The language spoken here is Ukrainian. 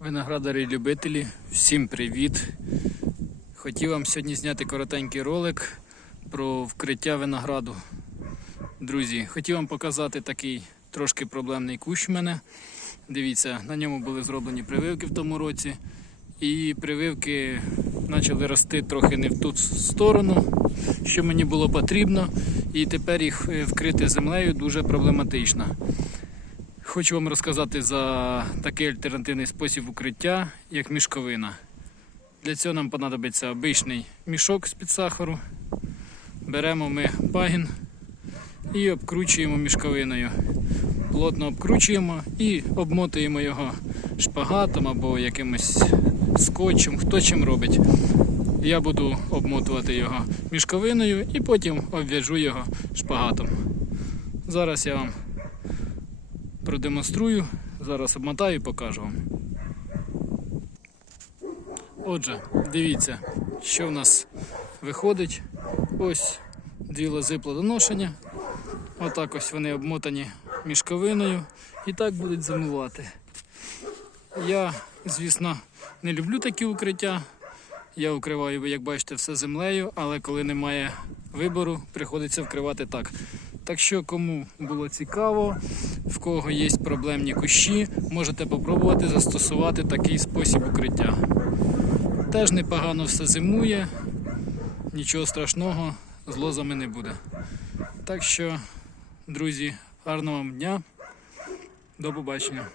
Виноградарі любителі, всім привіт! Хотів вам сьогодні зняти коротенький ролик про вкриття винограду. Друзі, хотів вам показати такий трошки проблемний кущ в мене. Дивіться, на ньому були зроблені прививки в тому році. І прививки почали рости трохи не в ту сторону, що мені було потрібно. І тепер їх е, вкрити землею дуже проблематично. Хочу вам розказати за такий альтернативний спосіб укриття, як мішковина. Для цього нам понадобиться обичний мішок з-під сахару. Беремо ми пагін і обкручуємо мішковиною. Плотно обкручуємо і обмотуємо його шпагатом або якимось скотчем, хто чим робить. Я буду обмотувати його мішковиною і потім обв'яжу його шпагатом. Зараз я вам продемонструю. Зараз обмотаю і покажу вам. Отже, дивіться, що в нас виходить. Ось дві лози плодоношення. Отак ось вони обмотані мішковиною і так будуть зимувати. Я, звісно, не люблю такі укриття. Я укриваю, як бачите, все землею, але коли немає вибору, приходиться вкривати так. Так що, кому було цікаво, в кого є проблемні кущі, можете попробувати застосувати такий спосіб укриття. Теж непогано все зимує, нічого страшного з лозами не буде. Так що, друзі, гарного вам дня, до побачення.